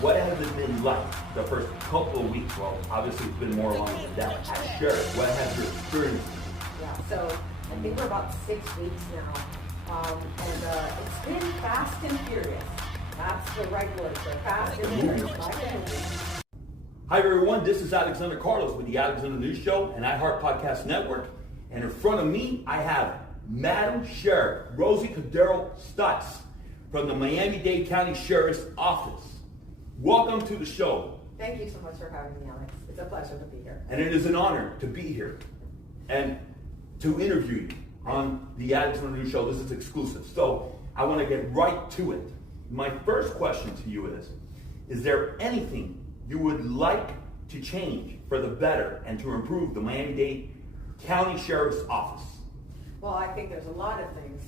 what has it been like the first couple of weeks? Well, obviously it's been more longer than that. As sheriff, what has your experience been? Yeah, so I think we're about 6 weeks now, and it's been fast and furious. That's the right word, so fast and furious, like a movie. Hi everyone, this is Alexander Carlos with the Alexander News Show and Iheart Podcast Network. And in front of me, I have Madam Sheriff Rosie Cordero-Stutz from the Miami-Dade County Sheriff's Office. Welcome to the show. Thank you so much for having me, Alex. It's a pleasure to be here. And it is an honor to be here and to interview you on the Alexander News Show. This is exclusive. So I want to get right to it. My first question to you is there anything you would like to change for the better and to improve the Miami-Dade County Sheriff's Office? Well, I think there's a lot of things,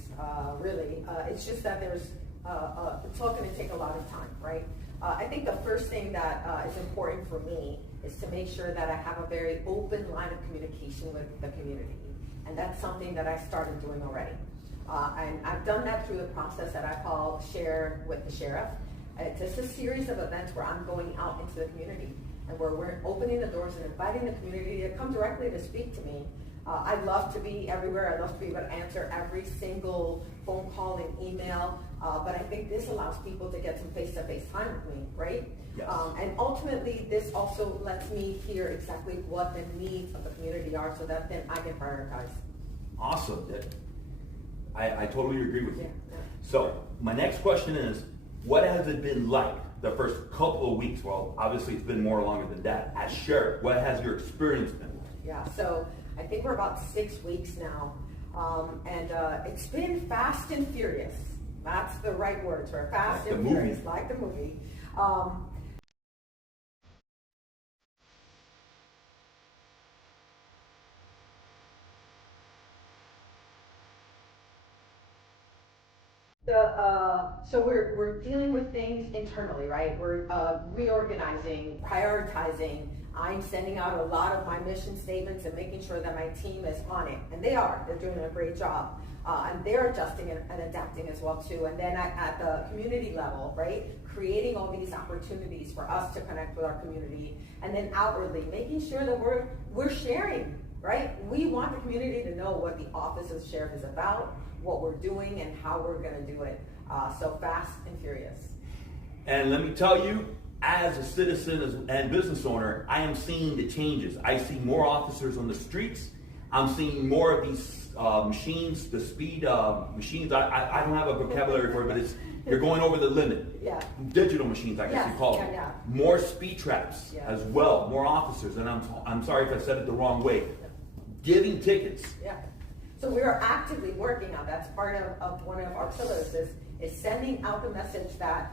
really. It's just that it's all going to take a lot of time, right? I think the first thing that is important for me is to make sure that I have a very open line of communication with the community. And that's something that I started doing already. And I've done that through the process that I call Share with the Sheriff. It's just a series of events where I'm going out into the community and where we're opening the doors and inviting the community to come directly to speak to me. I love to be everywhere. I love to be able to answer every single phone call and email. But I think this allows people to get some face-to-face time with me, right? Yes. And ultimately, this also lets me hear exactly what the needs of the community are so that then I can prioritize. Awesome. I totally agree with you. Yeah. So my next question is, what has it been like the first couple of weeks? Well, obviously it's been more longer than that. As sheriff, what has your experience been like? Yeah, so I think we're about 6 weeks now, and it's been fast and furious. That's the right word, for fast Like and the furious, movie. like the movie. So we're dealing with things internally, right? We're reorganizing, prioritizing. I'm sending out a lot of my mission statements and making sure that my team is on it, and they are. They're doing a great job, and they're adjusting and adapting as well too. And then at the community level, right, creating all these opportunities for us to connect with our community, and then outwardly making sure that we're sharing, right? We want the community to know what the Office of the Sheriff is about, what we're doing, and how we're going to do it. So fast and furious. And let me tell you, as a citizen and business owner, I am seeing the changes. I see more officers on the streets. I'm seeing more of these machines, the speed machines. I don't have a vocabulary for it, but you're going over the limit. Yeah. Digital machines, I guess you call them. Yeah. More speed traps as well, more officers. And I'm sorry if I said it the wrong way. Giving tickets. Yeah. So we are actively working on that's part of one of our pillars is sending out the message that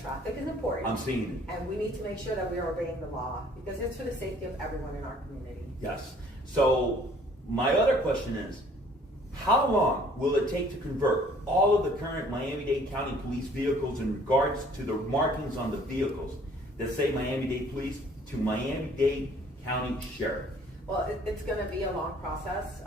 traffic is important. I'm seeing it. And we need to make sure that we are obeying the law because it's for the safety of everyone in our community. Yes. So my other question is, how long will it take to convert all of the current Miami-Dade County Police vehicles in regards to the markings on the vehicles that say Miami-Dade Police to Miami-Dade County Sheriff? Well, it's going to be a long process.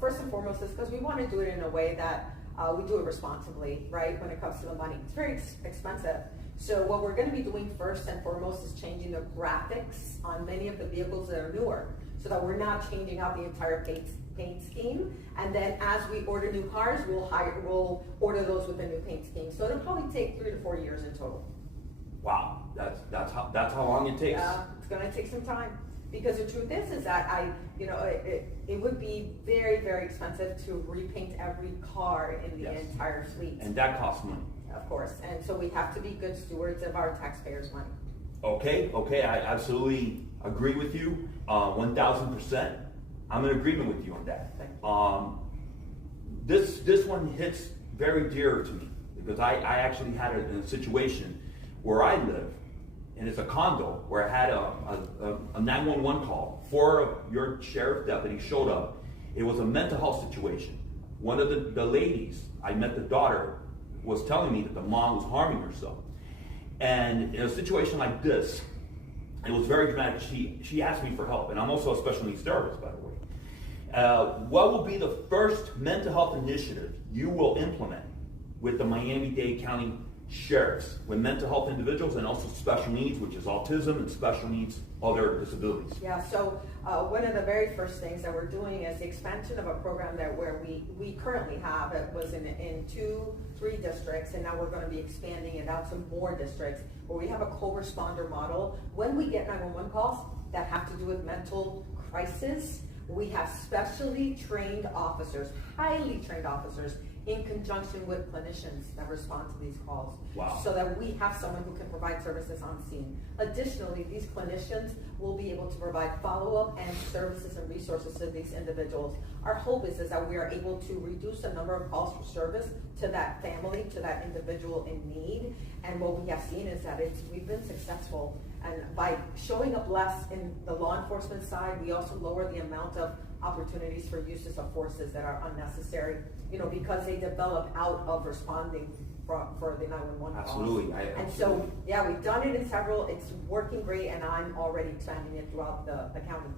First and foremost is because we want to do it in a way that we do it responsibly, right, when it comes to the money. It's very expensive. So what we're going to be doing first and foremost is changing the graphics on many of the vehicles that are newer so that we're not changing out the entire paint scheme. And then as we order new cars, we'll order those with a new paint scheme. So it'll probably take 3 to 4 years in total. Wow, that's how long it takes. It's going to take some time. Because the truth is that it would be very, very expensive to repaint every car in the entire fleet. And that costs money. Of course, and so we have to be good stewards of our taxpayers' money. Okay, I absolutely agree with you, 1,000%. I'm in agreement with you on that. This one hits very dear to me because I actually had a situation where I live. And it's a condo where I had a 911 call. 4 of your sheriff deputies showed up. It was a mental health situation. One of the ladies, I met the daughter, was telling me that the mom was harming herself. And in a situation like this, it was very dramatic. She asked me for help, and I'm also a special needs therapist, by the way. What will be the first mental health initiative you will implement with the Miami-Dade County sheriffs with mental health individuals and also special needs, which is autism and special needs, other disabilities? Yeah, so one of the very first things that we're doing is the expansion of a program that where we currently have. It was in 2-3 districts, and now we're going to be expanding it out to more districts where we have a co-responder model. When we get 911 calls that have to do with mental crisis, we have specially trained officers, highly trained officers, in conjunction with clinicians that respond to these calls. Wow. So that we have someone who can provide services on scene. Additionally, these clinicians will be able to provide follow-up and services and resources to these individuals. Our hope is that we are able to reduce the number of calls for service to that family, to that individual in need. And what we have seen is that we've been successful. And by showing up less in the law enforcement side, we also lower the amount of opportunities for uses of forces that are unnecessary, because they develop out of responding for the 911 calls. Absolutely. And so, yeah, we've done it in several. It's working great, and I'm already expanding it throughout the county.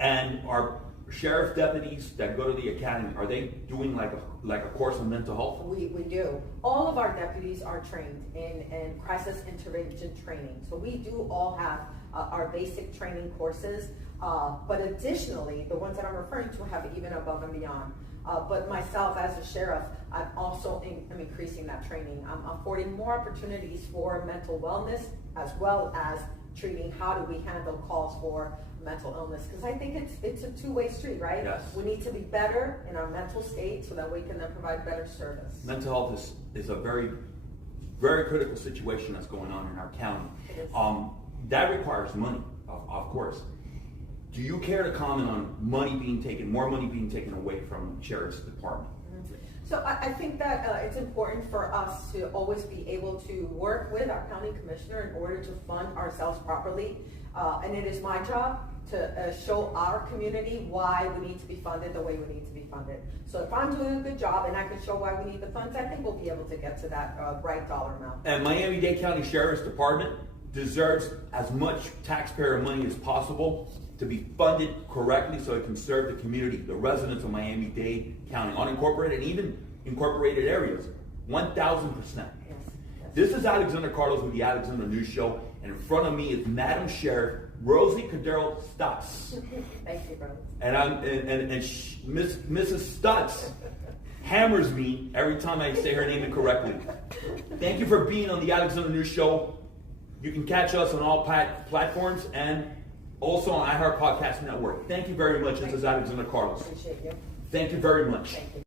And our sheriff deputies that go to the academy, are they doing like a course on mental health? We do. All of our deputies are trained in crisis intervention training. So we do all have our basic training courses, but additionally, the ones that I'm referring to have even above and beyond. But myself as a sheriff, I'm also I'm increasing that training. I'm affording more opportunities for mental wellness as well as treating how do we handle calls for mental illness, because I think it's a two-way street, right? Yes. We need to be better in our mental state so that we can then provide better service. Mental health is a very, very critical situation that's going on in our county. It is. That requires money, of course. Do you care to comment on more money being taken away from the Sheriff's Department? So I think that it's important for us to always be able to work with our county commissioner in order to fund ourselves properly. And it is my job to show our community why we need to be funded the way we need to be funded. So if I'm doing a good job and I can show why we need the funds, I think we'll be able to get to that right dollar amount. And Miami-Dade County Sheriff's Department deserves as much taxpayer money as possible to be funded correctly so it can serve the community, the residents of Miami-Dade County, unincorporated and even incorporated areas. 1,000%. Yes. This is Alexander Carlos with the Alexander News Show, and in front of me is Madam Sheriff Rosie Cordero-Stutz. Thank you, brother. And Mrs. Stutz hammers me every time I say her name incorrectly. Thank you for being on the Alexander News Show. You can catch us on all platforms and also on Iheart Podcast Network. Thank you very much. This is Alexander Carlos. Appreciate you. Thank you very much. Thank you.